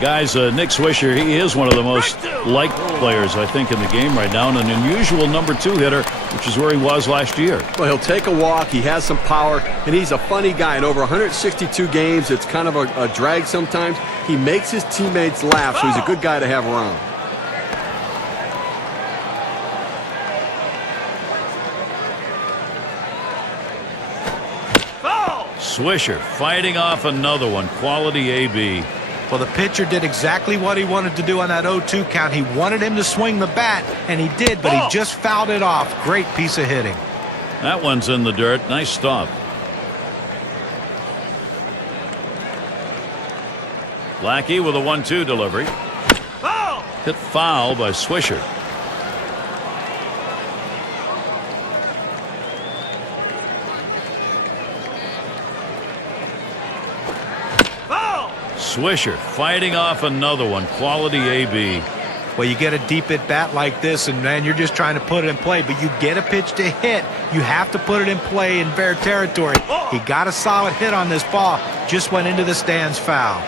Guys, Nick Swisher, he is one of the most liked players, I think, in the game right now, and an unusual #2 hitter, which is where he was last year. Well, he'll take a walk. He has some power, and he's a funny guy. In over 162 games, it's kind of a drag sometimes. He makes his teammates laugh, so he's a good guy to have around. Swisher fighting off another one. Quality AB. Well, the pitcher did exactly what he wanted to do on that 0-2 count. He wanted him to swing the bat, and he did, but he just fouled it off. Great piece of hitting. That one's in the dirt. Nice stop. Lackey with a 1-2 delivery. Hit foul by Swisher. Swisher fighting off another one. Quality AB. Well, you get a deep at bat like this, and man, you're just trying to put it in play, but you get a pitch to hit. You have to put it in play in fair territory. He got a solid hit on this ball. Just went into the stands foul.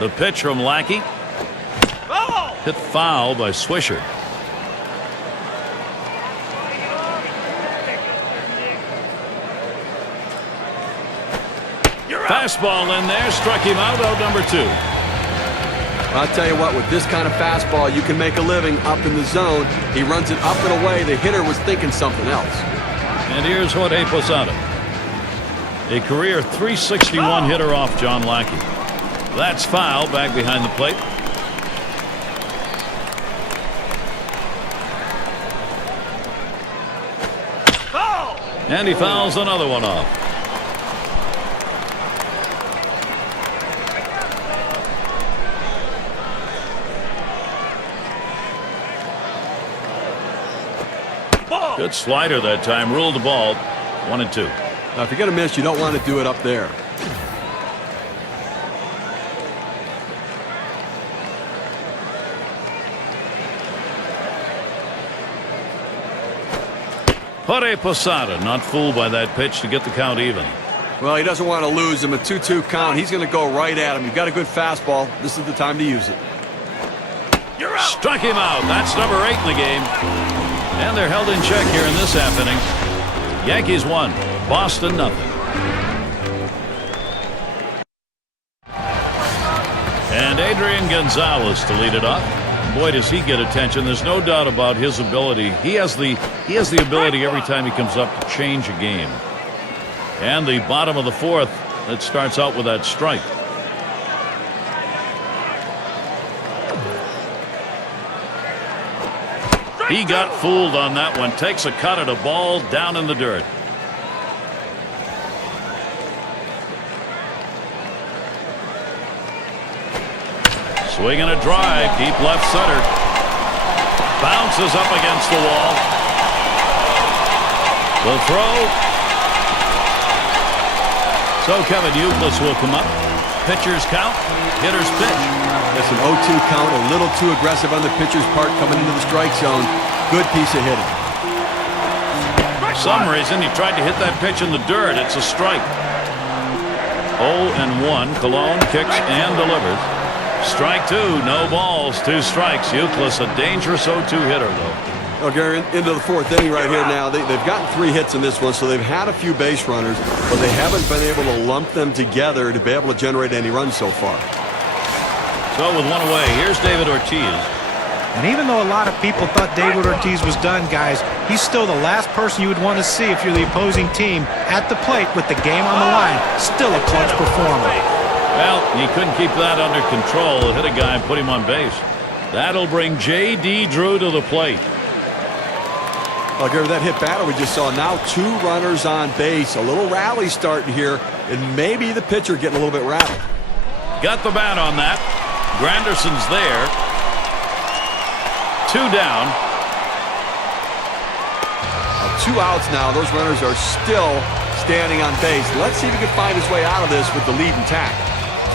The pitch from Lackey. Hit foul by Swisher. Fastball in there, struck him out #2. I'll tell you what, with this kind of fastball, you can make a living up in the zone. He runs it up and away. The hitter was thinking something else. And here's Jorge Posada. A career .361 hitter off John Lackey. That's foul back behind the plate. And he fouls another one off. Good slider that time. Ruled the ball. 1-2. Now, if you're going to miss, you don't want to do it up there. Jorge Posada not fooled by that pitch to get the count even. Well, he doesn't want to lose him. A 2-2 count. He's going to go right at him. You've got a good fastball. This is the time to use it. Struck him out. That's #8 in the game. And they're held in check here in this half inning. Yankees 1, Boston nothing. And Adrian Gonzalez to lead it off. Boy, does he get attention. There's no doubt about his ability. He has the ability every time he comes up to change a game. And the bottom of the 4th, that starts out with that strike. He got fooled on that one. Takes a cut at a ball down in the dirt. Swing and a drive. Deep left center. Bounces up against the wall. The throw. So Kevin Youkilis will come up. Pitcher's count. Hitter's pitch. That's an 0-2 count, a little too aggressive on the pitcher's part coming into the strike zone. Good piece of hitting. For some reason, he tried to hit that pitch in the dirt. It's a strike. 0-1. Cologne kicks and delivers. Strike 2. No balls. 2 strikes. Youkilis, a dangerous 0-2 hitter, though. Well, Gary, into the 4th inning right here now. They've gotten 3 hits in this one, so they've had a few base runners, but they haven't been able to lump them together to be able to generate any runs so far. So with one away, here's David Ortiz. And even though a lot of people thought David Ortiz was done, guys, he's still the last person you would want to see if you're the opposing team at the plate with the game on the line. Still a clutch performer. Well, he couldn't keep that under control. Hit a guy and put him on base. That'll bring J.D. Drew to the plate. Well, Gary, that hit batter we just saw. Now 2 runners on base. A little rally starting here, and maybe the pitcher getting a little bit rattled. Got the bat on that. Granderson's there. 2 down. 2 outs now. Those runners are still standing on base. Let's see if he can find his way out of this with the lead intact.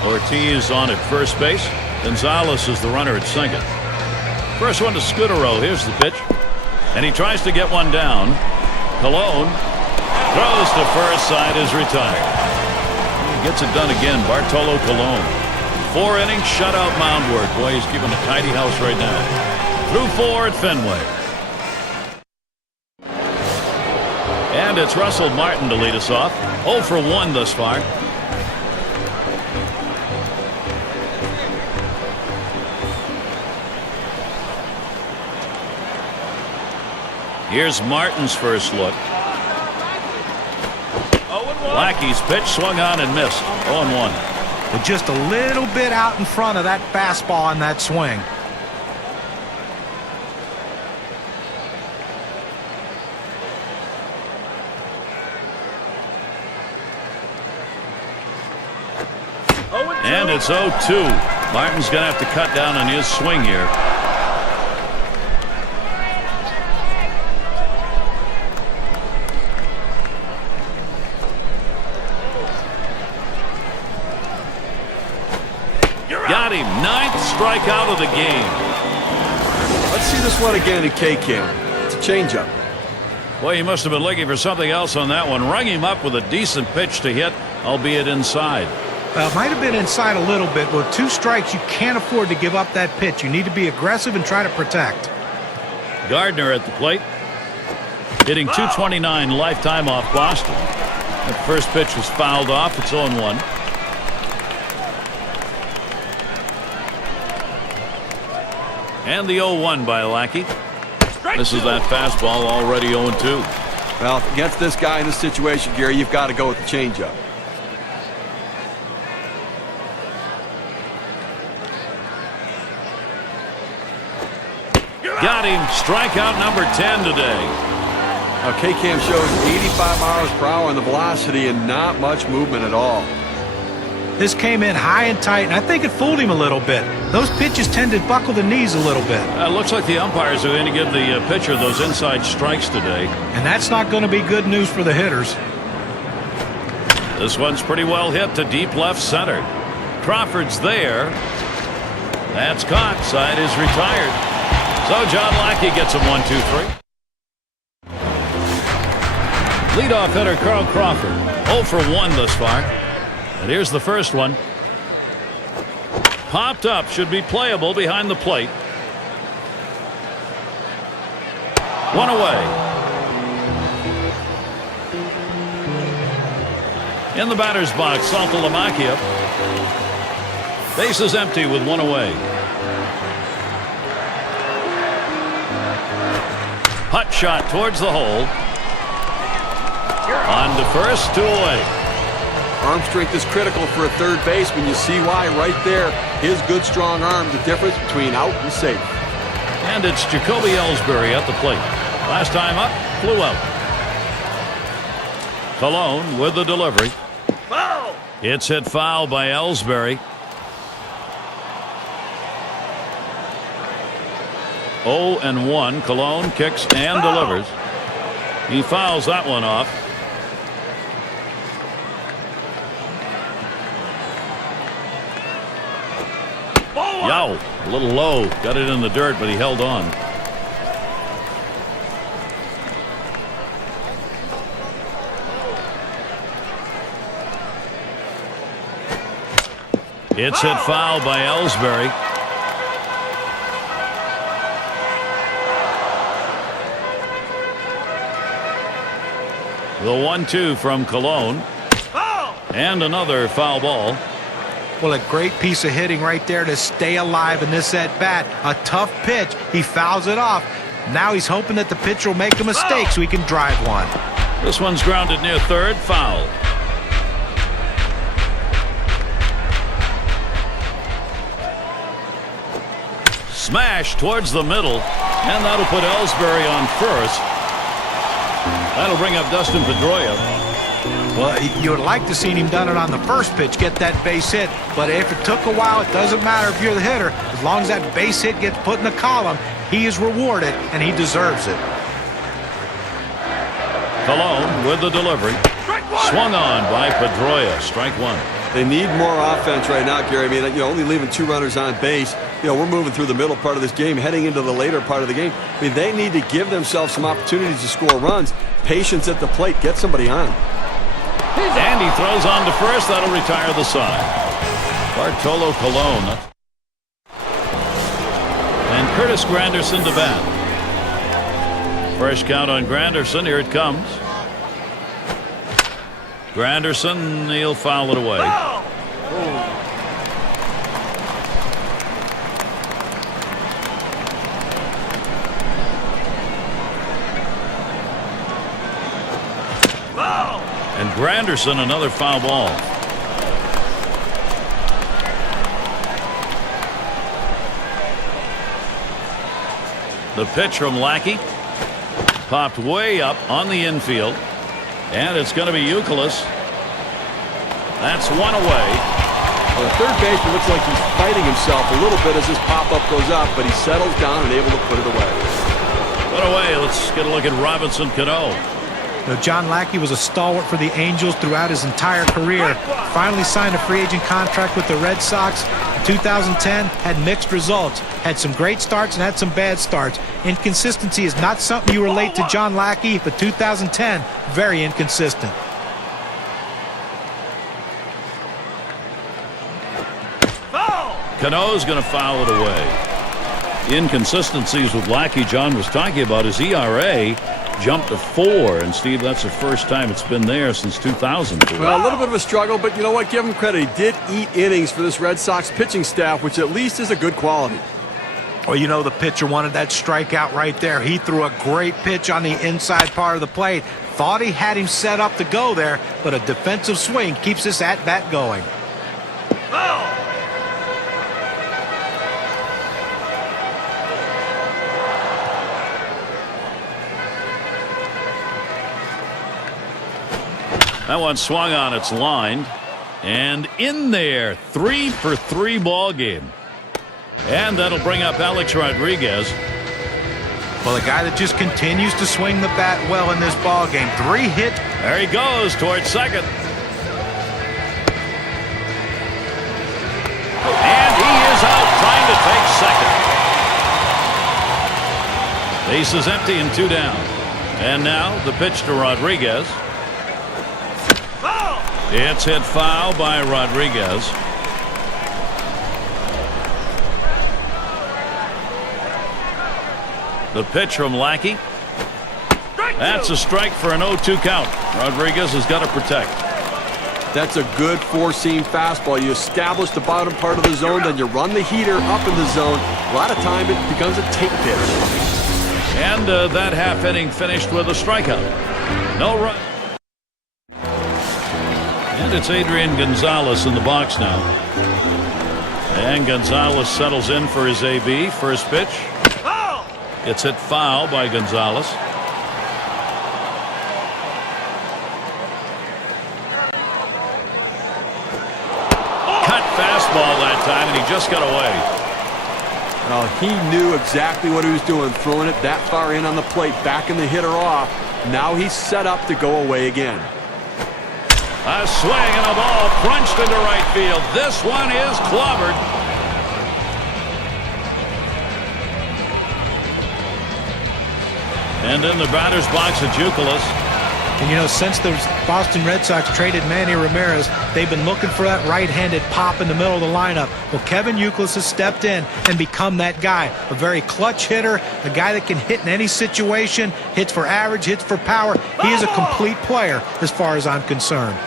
Ortiz on at first base. Gonzalez is the runner at second. First one to Scudero. Here's the pitch. And he tries to get one down. Cologne Throws to first, side is retired. He gets it done again, Bartolo Colon. 4 innings, shutout mound work. Boy, he's keeping a tidy house right now. Through 4 at Fenway. And it's Russell Martin to lead us off. 0 for 1 thus far. Here's Martin's first look. Lackey's pitch swung on and missed. 0-1. But just a little bit out in front of that fastball on that swing. And it's 0-2. Martin's going to have to cut down on his swing here. Got him. 9th strikeout of the game. Let's see this one again in K-Cam. It's a changeup. Boy, he must have been looking for something else on that one. Rung him up with a decent pitch to hit, albeit inside. Well, it might have been inside a little bit. With 2 strikes, you can't afford to give up that pitch. You need to be aggressive and try to protect. Gardner at the plate. Hitting .229 lifetime off Boston. That first pitch was fouled off. It's 0-1. And the 0-1 by Lackey. This is that fastball, already 0-2. Well, against this guy in this situation, Gary, you've got to go with the changeup. Got him. Strikeout number 10 today. Now, K-Cam shows 85 miles per hour on the velocity and not much movement at all. This came in high and tight, and I think it fooled him a little bit. Those pitches tend to buckle the knees a little bit. Looks like the umpires are going to give the pitcher those inside strikes today. And that's not going to be good news for the hitters. This one's pretty well hit to deep left center. Crawford's there. That's caught. Side is retired. So John Lackey gets him 1-2-3. Leadoff hitter Carl Crawford. 0 for 1 thus far. And here's the first one. Popped up. Should be playable behind the plate. 1 away. In the batter's box, Saltalamacchia. Bases empty with 1 away. Hut shot towards the hole. On to first, 2 away. Arm strength is critical for a third baseman. You see why right there. His good, strong arm, the difference between out and safe. And it's Jacoby Ellsbury at the plate. Last time up, flew out. Colon with the delivery. Foul! It's hit foul by Ellsbury. 0-1. Colon kicks and delivers. He fouls that one off. Yow, a little low. Got it in the dirt, but he held on. It's hit foul by Ellsbury. The 1-2 from Colon. And another foul ball. Well, a great piece of hitting right there to stay alive in this at-bat. A tough pitch. He fouls it off. Now he's hoping that the pitcher will make a mistake so he can drive one. This one's grounded near third. Foul. Smash towards the middle. And that'll put Ellsbury on first. That'll bring up Dustin Pedroia. Well, you would like to see him done it on the first pitch, get that base hit. But if it took a while, it doesn't matter if you're the hitter. As long as that base hit gets put in the column, he is rewarded, and he deserves it. Colon with the delivery. Swung on by Pedroia. Strike 1. They need more offense right now, Gary. I mean, only leaving 2 runners on base. We're moving through the middle part of this game, heading into the later part of the game. I mean, they need to give themselves some opportunities to score runs. Patience at the plate. Get somebody on. And he throws on to first. That'll retire the side. Bartolo Colon. And Curtis Granderson to bat. Fresh count on Granderson. Here it comes. Granderson, he'll foul it away. And Granderson, another foul ball. The pitch from Lackey. Popped way up on the infield. And it's going to be Youkilis. That's one away. Well, the third baseman looks like he's fighting himself a little bit as this pop-up goes up, but he settles down and able to put it away. One away. Let's get a look at Robinson Cano. John Lackey was a stalwart for the Angels throughout his entire career. Finally signed a free agent contract with the Red Sox. In 2010, had mixed results. Had some great starts and had some bad starts. Inconsistency is not something you relate to John Lackey, but 2010, very inconsistent. Cano's going to foul it away. Inconsistencies with Lackey. John was talking about his ERA jumped to 4, and Steve, that's the first time it's been there since 2000. Well, a little bit of a struggle, but you know what? Give him credit. He did eat innings for this Red Sox pitching staff, which at least is a good quality. Well, the pitcher wanted that strikeout right there. He threw a great pitch on the inside part of the plate. Thought he had him set up to go there, but a defensive swing keeps this at-bat going. That one swung on, its lined. And in there, 3 for 3 ball game. And that'll bring up Alex Rodriguez. Well, a guy that just continues to swing the bat well in this ball game. 3 hits. There he goes towards second. And he is out trying to take second. Base is empty and 2 down. And now the pitch to Rodriguez. It's hit foul by Rodriguez. The pitch from Lackey. That's a strike for an 0-2 count. Rodriguez has got to protect. That's a good 4-seam fastball. You establish the bottom part of the zone, then you run the heater up in the zone. A lot of time it becomes a take pitch. And that half inning finished with a strikeout. No run. And it's Adrian Gonzalez in the box now. And Gonzalez settles in for his AB. First pitch. It's hit foul by Gonzalez. Cut fastball that time, and he just got away. Well, he knew exactly what he was doing, throwing it that far in on the plate, backing the hitter off. Now he's set up to go away again. A swing and a ball crunched into right field. This one is clobbered. And in the batter's box at Youkilis. And since the Boston Red Sox traded Manny Ramirez, they've been looking for that right-handed pop in the middle of the lineup. Well, Kevin Youkilis has stepped in and become that guy. A very clutch hitter, a guy that can hit in any situation, hits for average, hits for power. He is a complete player as far as I'm concerned.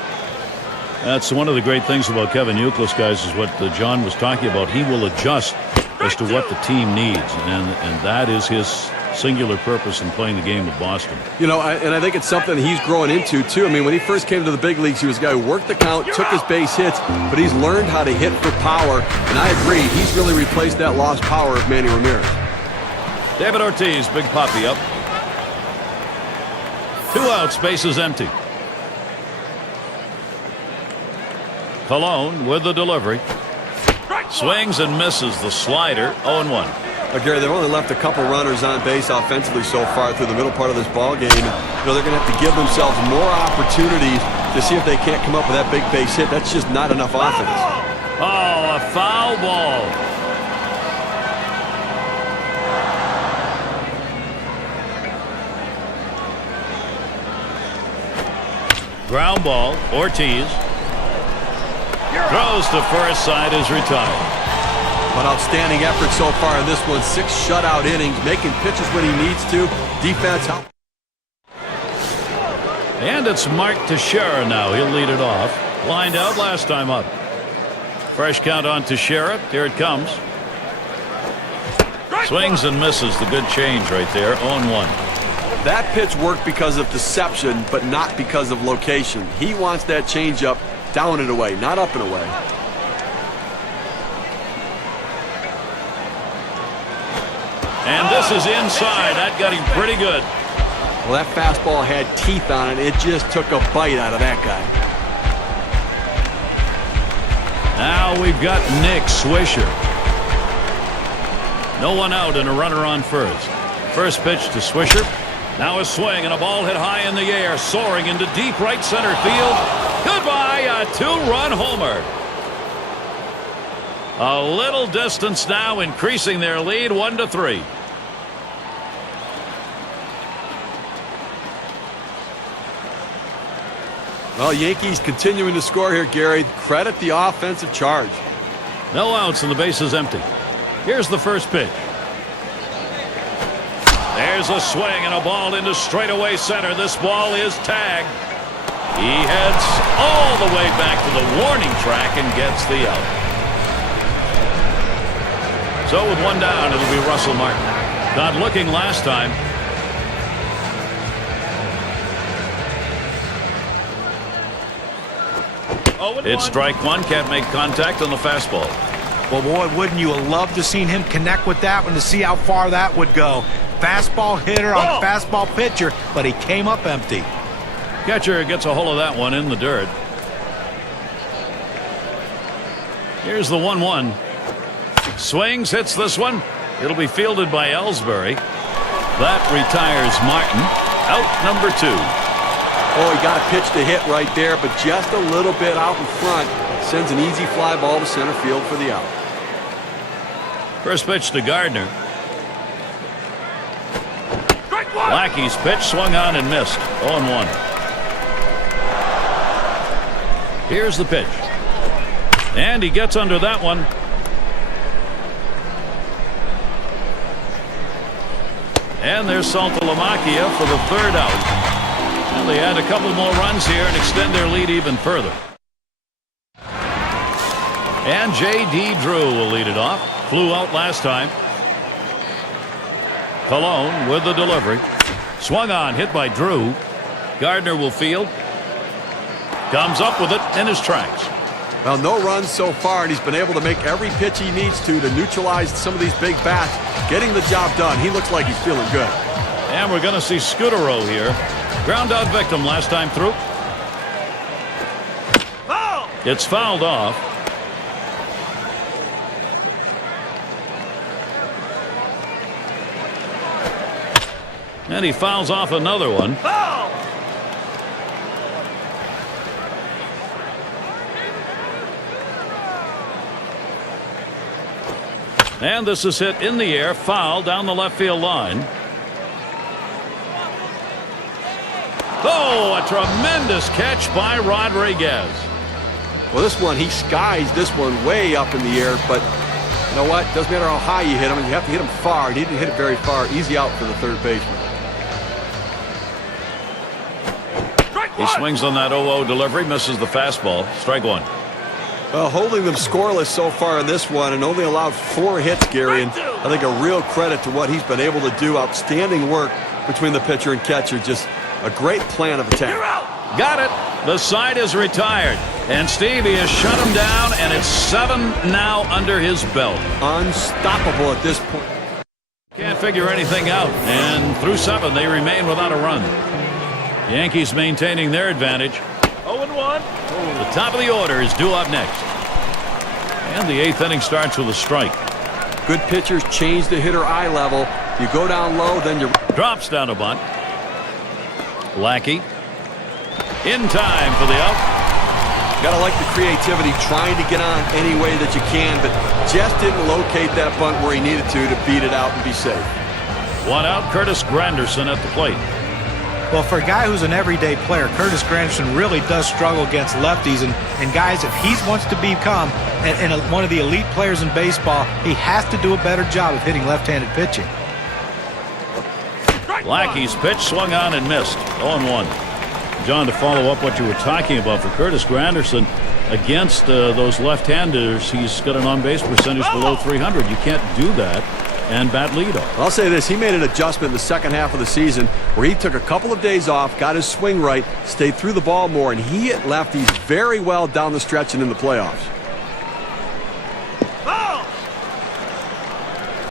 That's one of the great things about Kevin Youkilis, guys, is what John was talking about. He will adjust as to what the team needs, and that is his singular purpose in playing the game with Boston. And I think it's something he's growing into, too. I mean, when he first came to the big leagues, he was a guy who worked the count, took his base hits, but he's learned how to hit for power, and I agree, he's really replaced that lost power of Manny Ramirez. David Ortiz, big poppy up. 2 outs, base is empty. Colon with the delivery. Swings and misses the slider. 0-1. Gary, they've only left a couple runners on base offensively so far through the middle part of this ball game. They're going to have to give themselves more opportunities to to see if they can't come up with that big base hit. That's just not enough offense. Oh, a foul ball. Ground ball, Ortiz. Throws to first, side is retired. An outstanding effort so far in this one. 6 shutout innings, making pitches when he needs to. Defense help. And it's Mark Teixeira now. He'll lead it off. Lined out last time up. Fresh count on Teixeira. Here it comes. Swings and misses. The good change right there. 0-1. That pitch worked because of deception, but not because of location. He wants that changeup down and away, not up and away. And this is inside. That got him pretty good. Well, that fastball had teeth on it. It just took a bite out of that guy. Now we've got Nick Swisher. No one out and a runner on first. First pitch to Swisher. Now a swing and a ball hit high in the air, soaring into deep right center field. Goodbye, a 2-run homer. A little distance now, increasing their lead 1-3. Well, Yankees continuing to score here, Gary. Credit the offensive charge. No outs and the base is empty. Here's the first pitch. There's a swing and a ball into straightaway center. This ball is tagged. He heads all the way back to the warning track and gets the out. So with one down, it'll be Russell Martin. Not looking last time. It's strike one. Can't make contact on the fastball. Well, boy, wouldn't you have loved to seen him connect with that one to see how far that would go. Fastball hitter on fastball pitcher, but he came up empty. Catcher gets a hold of that one in the dirt. Here's the 1-1. Swings, hits this one. It'll be fielded by Ellsbury. That retires Martin. Out number 2. Oh, he got a pitch to hit right there, but just a little bit out in front. Sends an easy fly ball to center field for the out. First pitch to Gardner. Lackey's pitch swung on and missed. 0-1. Here's the pitch. And he gets under that one. And there's Saltalamacchia for the third out. And they add a couple more runs here and extend their lead even further. And J.D. Drew will lead it off. Flew out last time. Colon with the delivery. Swung on, hit by Drew. Gardner will field. Comes up with it in his tracks. Well, no runs so far, and he's been able to make every pitch he needs to neutralize some of these big bats. Getting the job done. He looks like he's feeling good. And we're going to see Scudero here. Ground out victim last time through. Foul! It's fouled off. And he fouls off another one. Foul! And this is hit in the air, foul down the left field line. Oh, a tremendous catch by Rodriguez. Well, this one, he skies this one way up in the air, but you know what? Doesn't matter how high you hit him, you have to hit him far. He didn't hit it very far. Easy out for the third baseman. He swings on that 0-0 delivery, misses the fastball. Strike one. Well, holding them scoreless so far in this one and only allowed 4 hits, Gary, and I think a real credit to what he's been able to do. Outstanding work between the pitcher and catcher. Just a great plan of attack. Got it. The side is retired. And Stevie has shut him down, and it's 7 now under his belt. Unstoppable at this point. Can't figure anything out. And through 7, they remain without a run. Yankees maintaining their advantage. 0-1. The top of the order is due up next. And the 8th inning starts with a strike. Good pitchers change the hitter eye level. You go down low, then you drops down a bunt. Lackey. In time for the out. Gotta like the creativity, trying to get on any way that you can, but just didn't locate that bunt where he needed to beat it out and be safe. One out, Curtis Granderson at the plate. Well, for a guy who's an everyday player, Curtis Granderson really does struggle against lefties. And guys, if he wants to become one of the elite players in baseball, he has to do a better job of hitting left-handed pitching. Lackey's pitch swung on and missed. 0-1. John, to follow up what you were talking about for Curtis Granderson, against those left-handers, he's got an on-base percentage below 300. You can't do that and bat leadoff. I'll say this, he made an adjustment in the second half of the season where he took a couple of days off, got his swing right, stayed through the ball more, and he hit lefties very well down the stretch and in the playoffs.